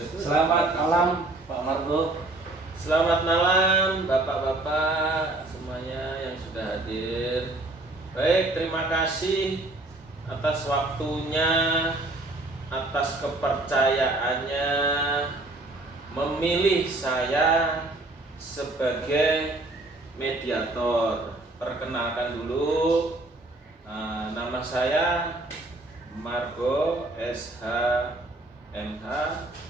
Selamat malam Pak Margo. Selamat malam Bapak-bapak semuanya yang sudah hadir. Baik, terima kasih atas waktunya, atas kepercayaannya memilih saya sebagai mediator. Perkenalkan dulu, nama saya Margo SH MH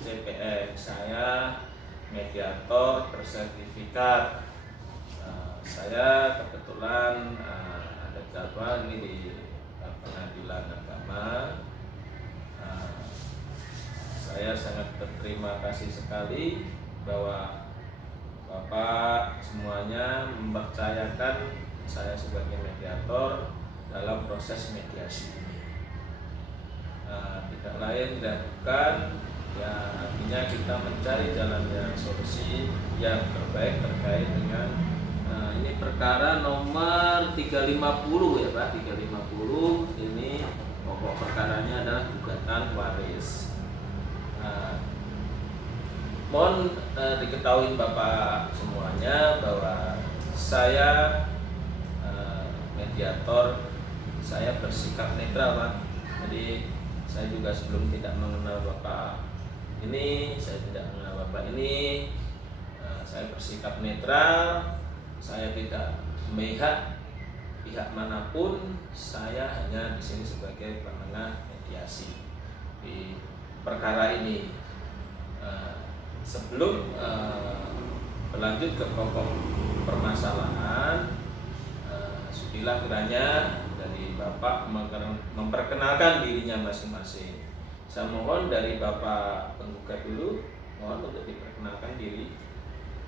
CPM. Saya mediator bersertifikat. Saya kebetulan ada jadwal ini di pengadilan agama. Saya sangat berterima kasih sekali bahwa Bapak semuanya mempercayakan saya sebagai mediator dalam proses mediasi ini. Tidak lain dan bukan, ya artinya kita mencari jalan yang solusi yang terbaik terkait dengan ini perkara nomor 350 ya Pak, 350 ini pokok perkaranya adalah gugatan waris. Mohon diketahui Bapak semuanya bahwa saya mediator, saya bersikap netral Pak. Jadi saya juga sebelum tidak mengenal Bapak ini, saya tidak mengenal Bapak ini, saya bersikap netral, saya tidak memihak pihak manapun, saya hanya di sini sebagai penengah mediasi di perkara ini. Sebelum berlanjut ke pokok permasalahan, sudilah kiranya dari Bapak memperkenalkan dirinya masing-masing. Saya mohon dari Bapak penggugat dulu, mohon untuk diperkenalkan diri.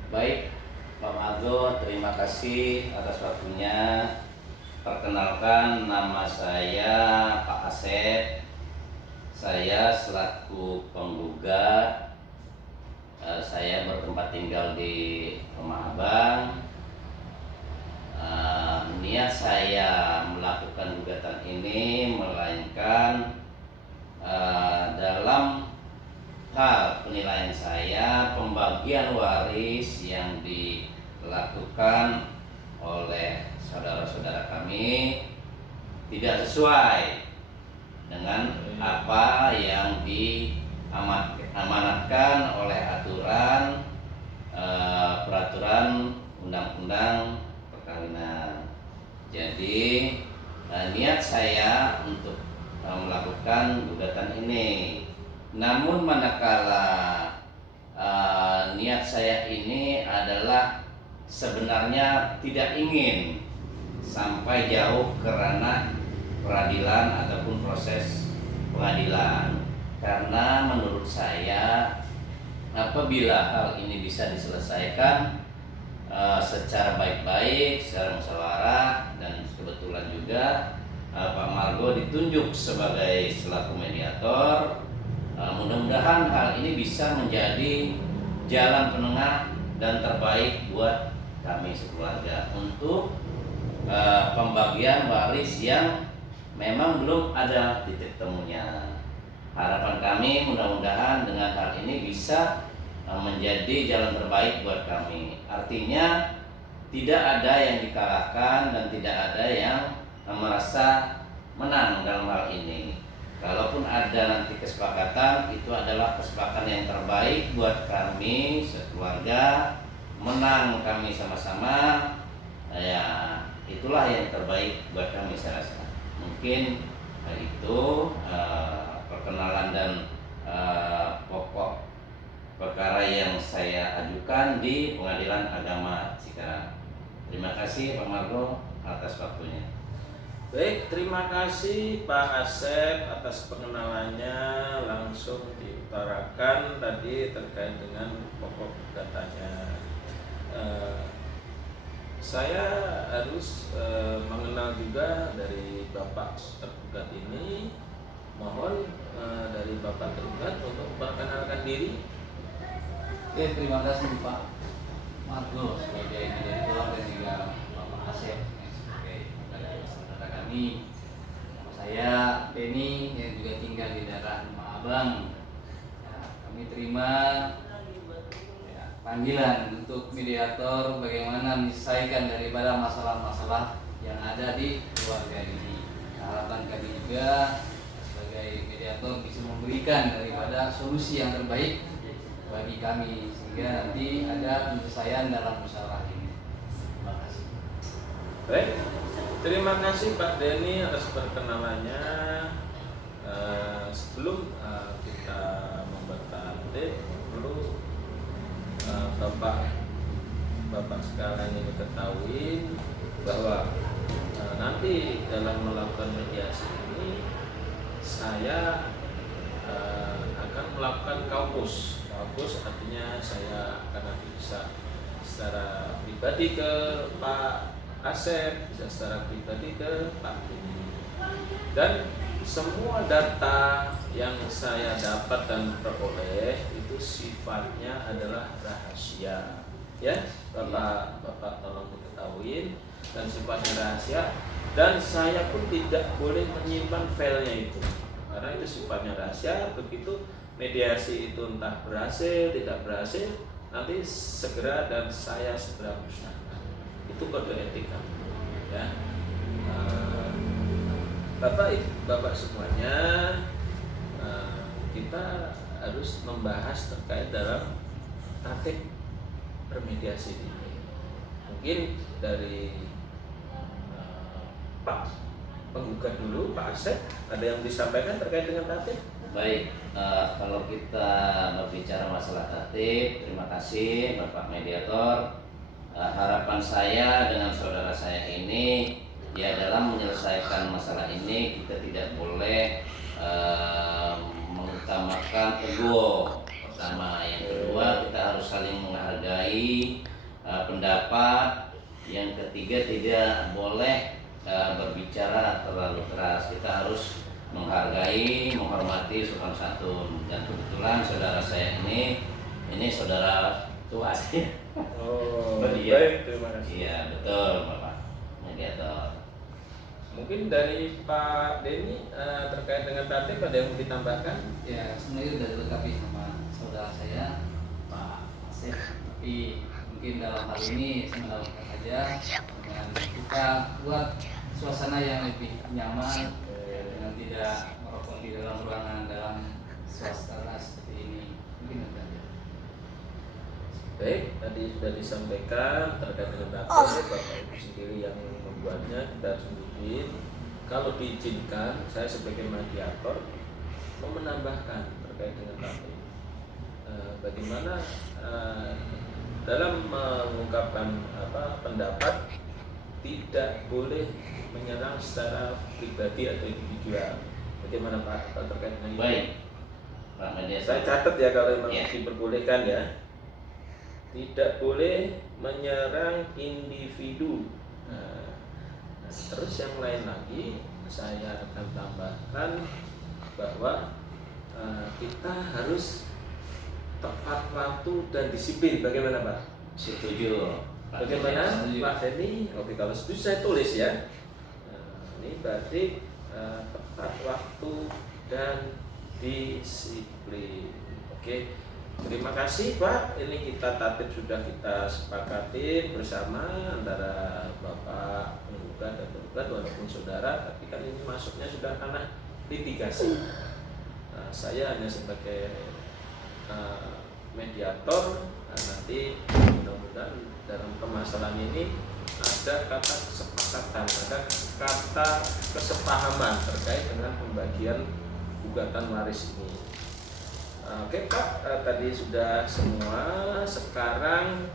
Baik, Pak Margo, terima kasih atas waktunya. Perkenalkan, nama saya Pak Asep. Saya selaku penggugat. Saya bertempat tinggal di Rumah Abang. Niat saya melakukan gugatan ini melainkan dalam hal penilaian saya pembagian waris yang dilakukan oleh saudara-saudara kami tidak sesuai dengan apa yang diamanatkan oleh aturan peraturan undang-undang perkawinan. Jadi niat saya untuk melakukan gugatan ini. Namun manakala niat saya ini adalah sebenarnya tidak ingin sampai jauh ke ranah peradilan ataupun proses pengadilan, karena menurut saya apabila hal ini bisa diselesaikan secara baik-baik, secara musyawarah, dan kebetulan juga Pak Margo ditunjuk sebagai selaku mediator, mudah-mudahan hal ini bisa menjadi jalan penengah dan terbaik buat kami sekeluarga untuk pembagian waris yang memang belum ada titik temunya. Harapan kami mudah-mudahan dengan hal ini bisa menjadi jalan terbaik buat kami. Artinya tidak ada yang dikalahkan dan tidak ada yang merasa menang dalam hal ini. Kalaupun ada nanti kesepakatan, itu adalah kesepakatan yang terbaik buat kami sekeluarga, menang kami sama-sama. Ya, itulah yang terbaik buat kami saya rasa. Mungkin itu perkenalan dan pokok perkara yang saya ajukan di Pengadilan Agama Cikarang. Terima kasih Pak Margo atas waktunya. Baik, terima kasih Pak Asep atas pengenalannya, langsung diutarakan tadi terkait dengan pokok gugatannya. Saya harus mengenal juga dari Bapak tergugat ini. Mohon dari Bapak tergugat untuk memperkenalkan diri. Oke, terima kasih Pak Margo sebagai mediator dan juga Bapak Asep sebagai saudara kami. Nama saya Denny yang juga tinggal di daerah Rumah Abang. Ya, kami diterima ya, panggilan untuk mediator bagaimana menyelesaikan daripada masalah-masalah yang ada di keluarga ini. Harapan kami juga sebagai mediator bisa memberikan daripada solusi yang terbaik bagi kami sehingga nanti ada penyelesaian dalam musyawarah ini. Terima kasih. Baik, terima kasih Pak Denny atas perkenalannya. Sebelum kita membuat tatip, perlu Bapak sekalian ini ketahui bahwa nanti dalam melakukan mediasi ini saya akan melakukan kaukus. Kaukus artinya saya akan nanti bisa secara pribadi ke Pak Asep, bisa secara pribadi ke Pak Denny. Dan semua data yang saya dapat dan peroleh itu sifatnya adalah rahasia, ya Bapak tolong diketahui, dan sifatnya rahasia, dan saya pun tidak boleh menyimpan filenya itu karena itu sifatnya rahasia. Begitu mediasi itu entah berhasil tidak berhasil, nanti segera dan saya segera musnahkan. Itu kode etika, ya. Bapak semuanya, kita harus membahas terkait dalam tatip bermediasi ini. Mungkin dari Pak penggugat dulu, Pak Asep, ada yang disampaikan terkait dengan tatip? Baik, kalau kita berbicara masalah tatip, terima kasih Bapak Mediator. Harapan saya dengan saudara saya ini, ya dalam menyelesaikan masalah ini kita tidak boleh mengutamakan ego pertama. Yang kedua, kita harus saling menghargai pendapat. Yang ketiga, tidak boleh berbicara terlalu keras. Kita harus menghargai, menghormati sopan santun. Dan kebetulan saudara saya ini saudara tua sih. Oh, Iya. baik, terima kasih. Iya, betul Bapak Mediator. Mungkin dari Pak Denny terkait dengan tatip ada yang mau ditambahkan? Ya sebenarnya sudah dilengkapi sama saudara saya Pak Asep, tapi mungkin dalam hal ini saya menambahkan saja dengan kita buat suasana yang lebih nyaman dengan tidak merokok di dalam ruangan dalam suasana seperti ini, mungkin itu saja. Baik, tadi sudah disampaikan terkait dengan tatip, Bapak Ibu sendiri yang membuatnya, kita sebutin. Kalau diizinkan, saya sebagai mediator mau menambahkan terkait dengan tatip. Bagaimana dalam mengungkapkan pendapat tidak boleh menyerang secara pribadi atau individual. Bagaimana Pak terkait dengan itu? Baik, Pak Mediator. Saya catat ya kalau memang Ya. diperbolehkan ya. Tidak boleh menyerang individu. Nah, terus yang lain lagi saya akan tambahkan bahwa kita harus tepat waktu dan disiplin. Bagaimana Pak? Setuju. Pak Bagaimana setuju. Pak Denny? Oke, kalau setuju saya tulis ya. Ini berarti tepat waktu dan disiplin. Oke, terima kasih Pak. Ini kita tatip sudah kita sepakati bersama antara Bapak penggugat dan tergugat walaupun saudara, tapi kan ini masuknya sudah ranah litigasi. Saya hanya sebagai mediator. Nanti mudah-mudahan dalam permasalahan ini ada kata kesepakatan, ada kata kesepahaman terkait dengan pembagian gugatan waris ini. Oke Pak, tadi sudah semua. Sekarang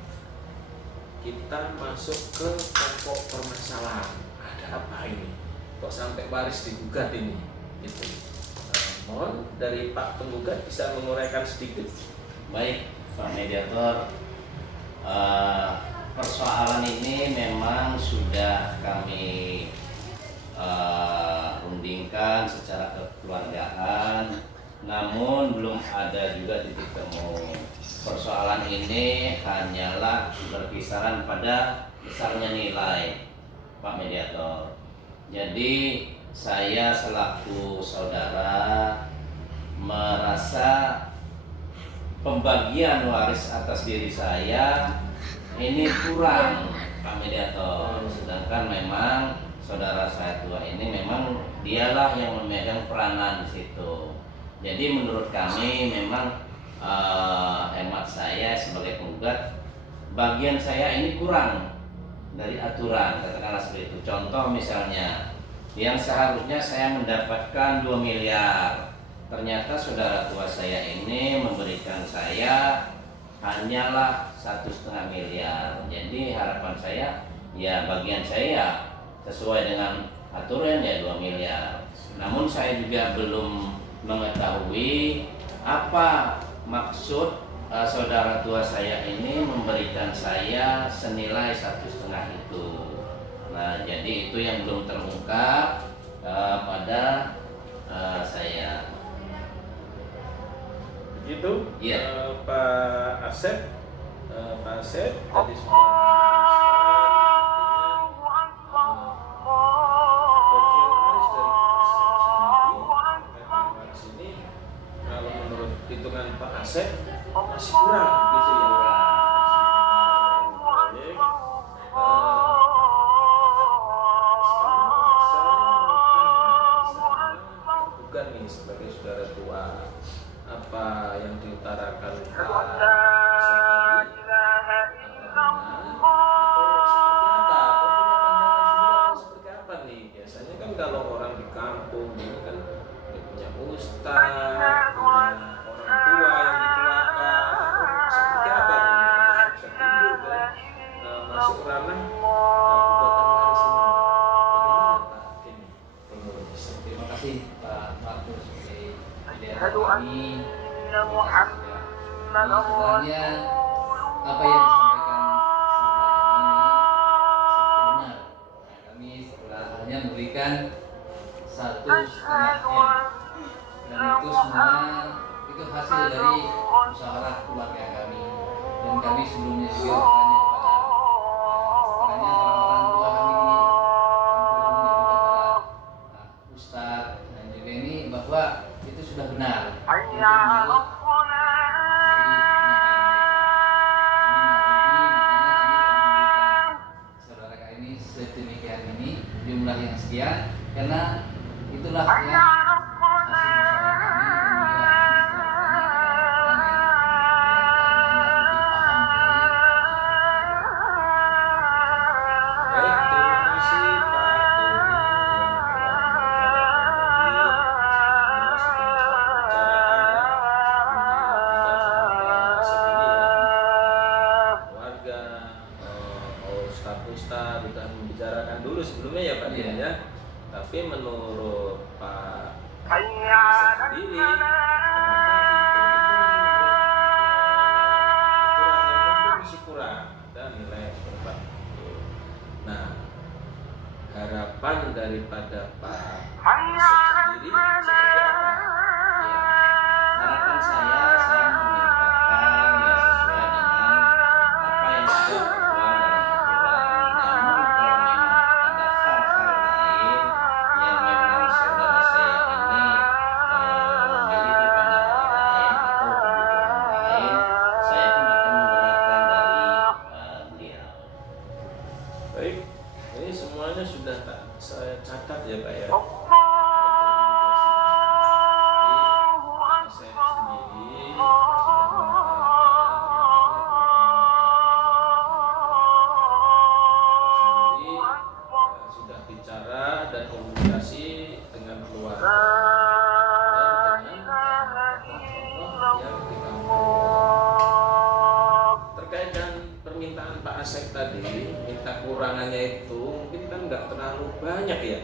kita masuk ke pokok permasalahan. Ada apa ini? Kok sampai waris digugat ini? Gitu. Mohon dari Pak penggugat bisa menguraikan sedikit. Baik, Pak Mediator. Persoalan ini memang sudah kami rundingkan secara kekeluargaan, namun belum ada juga titik temu. Persoalan ini hanyalah berkisaran pada besarnya nilai, Pak Mediator. Jadi saya selaku saudara merasa pembagian waris atas diri saya ini kurang, Pak Mediator. Sedangkan memang saudara saya tua ini memang dialah yang memegang peranan di situ. Jadi menurut kami memang hemat saya sebagai penggugat, bagian saya ini kurang dari aturan, katakanlah seperti itu. Contoh misalnya, yang seharusnya saya mendapatkan 2 miliar, ternyata saudara tua saya ini memberikan saya hanyalah 1,5 miliar. Jadi harapan saya, ya bagian saya sesuai dengan aturan ya 2 miliar. Namun saya juga belum mengetahui apa maksud saudara tua saya ini memberikan saya senilai 1,5 itu. Nah, jadi itu yang belum terungkap pada saya. Begitu, Iya. Pak Asep. Pak Asep tadi sudah menjelaskan bagian waris dari Pak Asep sendiri. Kalau menurut hitungan Pak Asep masih kurang gitu ya. Bukan nih sebagai saudara tua, apa yang diutarakan Pak Asep seperti apa nih? Biasanya kan kalau orang di kampung ini kan dia punya ustaz, punya orang tua yang dituakan, seperti apa nih? Bisa timbul kan masuk ranah gugatan waris ini. Bagaimana Pak ini kronologisnya? Terima kasih Pak Markus sebagai mediator kami. Sebenarnya apa yang disampaikan saudara ini benar. Kami setelah hanya memberikan 1,5 M, dan itu semua itu hasil dari musyawarah keluarga kami. Dan kami sebelumnya juga bertanya kepada orang-orang tua kami di kampung, juga para ustadz dan juga ini bahwa itu sudah benar. Itu menurut sedemikian ini jumlah yang sekian, karena itulah yang hasil musyawarah kami dan juga Baik, terima kasih Pak Denny yang warga ustaz sudah membicarakan dulu sebelumnya ya Pak Denny ya. Tapi menurut Pak Asep sendiri, aturan masih kurang, ada nilai seperti itu. Nah, harapan daripada Pak Asep sendiri seperti apa? Ya, harapan saya memintakan ya sesuai dengan apa yang tertuang dalam aturan. Namun kalau memang ada hal-hal lain yang memang saudara saya ini memiliki pandangan lain atau kebutuhan lain, saya pun akan mendengarkan dari beliau. Baik, ini semuanya sudah saya catat ya Pak ya. Saya sendiri sudah bicara dan komunikasi dengan keluarga dan dengan tokoh yang di kampung. Terkait dengan permintaan Pak Asep tadi, minta kurangannya itu mungkin kan nggak terlalu banyak ya.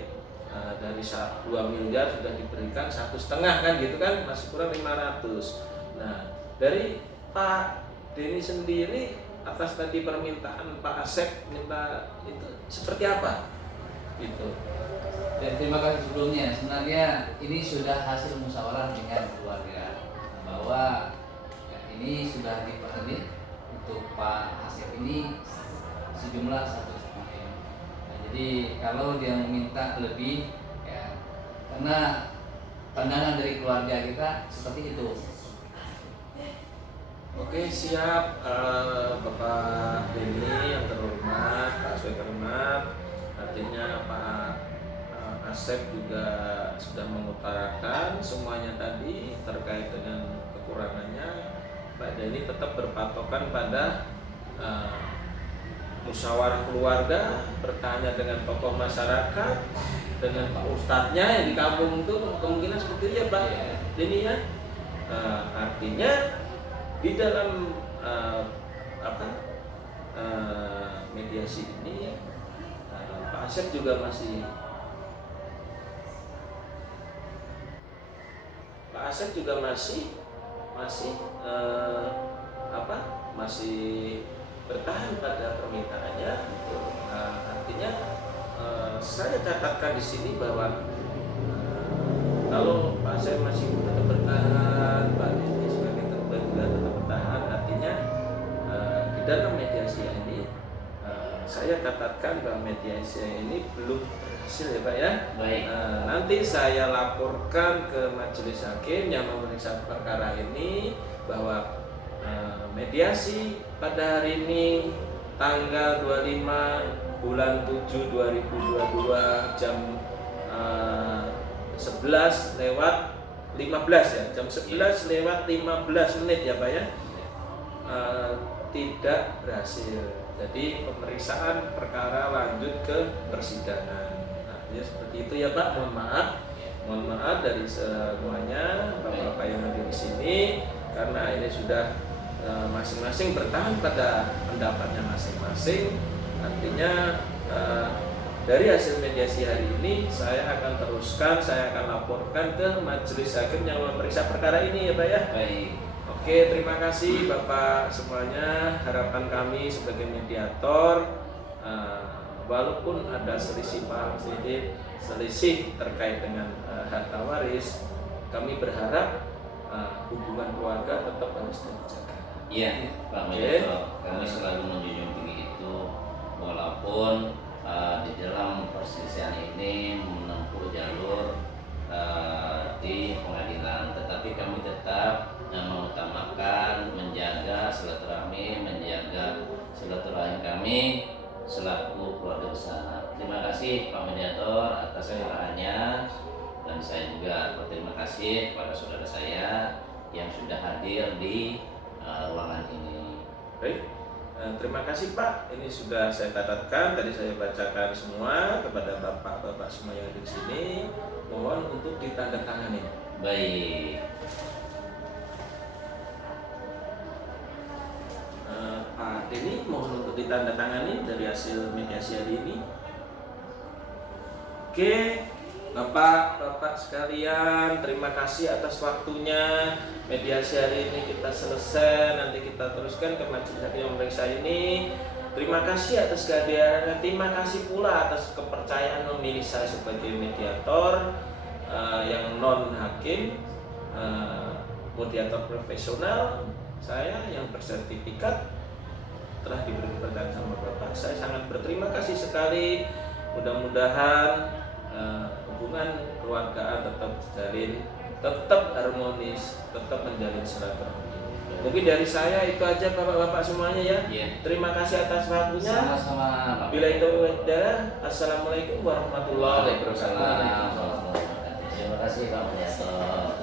Dari 2 miliar sudah diberikan 1,5 kan gitu kan, masih kurang 500. Nah, dari Pak Denny sendiri atas tadi permintaan Pak Asep minta itu seperti apa? Gitu. Dan terima kasih sebelumnya. Sebenarnya ini sudah hasil musyawarah dengan keluarga bahwa ya, ini sudah dipahami untuk Pak Asep ini sejumlah 1,5 M. Nah, jadi kalau dia meminta lebih, ya karena pandangan dari keluarga kita seperti itu. Oke, siap. Bapak Denny yang terhormat, Pak Asep terhormat, artinya Pak Asep juga sudah mengutarakan semuanya tadi terkait dengan kekurangannya. Pak Denny tetap berpatokan pada musyawarah keluarga, bertanya dengan tokoh masyarakat, dengan Pak Ustadznya yang di kampung itu kemungkinan seperti itu ya Pak Denny ya. Artinya di dalam mediasi ini Pak Asep juga masih masih bertahan pada permintaannya. Artinya saya catatkan di sini bahwa kalau Pak Asep masih tetap bertahan, Pak Denny sebagai tergugat juga tetap bertahan, artinya di dalam mediasi ini saya katakan bahwa mediasi ini belum berhasil ya Pak ya. Baik. Nanti saya laporkan ke majelis hakim yang memeriksa perkara ini bahwa mediasi pada hari ini tanggal 25 bulan 7 2022 jam 11 lewat 15 ya, jam 11 lewat 15 menit ya Pak ya, tidak berhasil. Jadi pemeriksaan perkara lanjut ke persidangan. Artinya seperti itu ya Pak. Mohon maaf dari semuanya Bapak-bapak yang hadir di sini, karena ini sudah masing-masing bertahan pada pendapatnya masing-masing. Artinya dari hasil mediasi hari ini saya akan teruskan, saya akan laporkan ke majelis hakim yang memeriksa perkara ini ya Pak ya. Baik. Oke, terima kasih Bapak semuanya. Harapan kami sebagai mediator, walaupun ada selisih paham sedikit, selisih terkait dengan harta waris, kami berharap hubungan keluarga tetap harus terjaga. Iya, Pak Mediator, kami selalu menjunjung tinggi itu, walaupun di dalam perselisihan ini menempuh jalur di pengadilan, tetapi kami tetap mengutamakan menjaga silaturahmi, menjaga silaturahim kami selaku keluarga besar. Terima kasih Pak Mediator atas arahannya, dan saya juga berterima kasih kepada saudara saya yang sudah hadir di ruangan ini. Baik, terima kasih Pak. Ini sudah saya catatkan, tadi saya bacakan semua kepada bapak-bapak semua yang ada di sini. Mohon untuk ditandatangani. Baik. Pak Denny mohon untuk ditandatangani dari hasil mediasi hari ini. Oke, Bapak-bapak sekalian, terima kasih atas waktunya. Mediasi hari ini kita selesai, nanti kita teruskan ke majelis hakim yang memeriksa ini. Terima kasih atas kehadirannya, terima kasih pula atas kepercayaan memilih saya sebagai mediator yang non hakim, mediator profesional. Saya yang bersertifikat telah diberi kepercayaan sama Bapak. Saya sangat berterima kasih sekali. Mudah-mudahan hubungan keluargaan tetap terjalin, tetap harmonis, tetap menjalin silaturahmi. Mungkin dari saya itu aja Bapak-bapak semuanya ya. Terima kasih atas waktunya. Sama-sama. Bila itu adalah Assalamualaikum warahmatullahi wabarakatuh. Waalaikumsalam. Terima kasih Pak Mediator.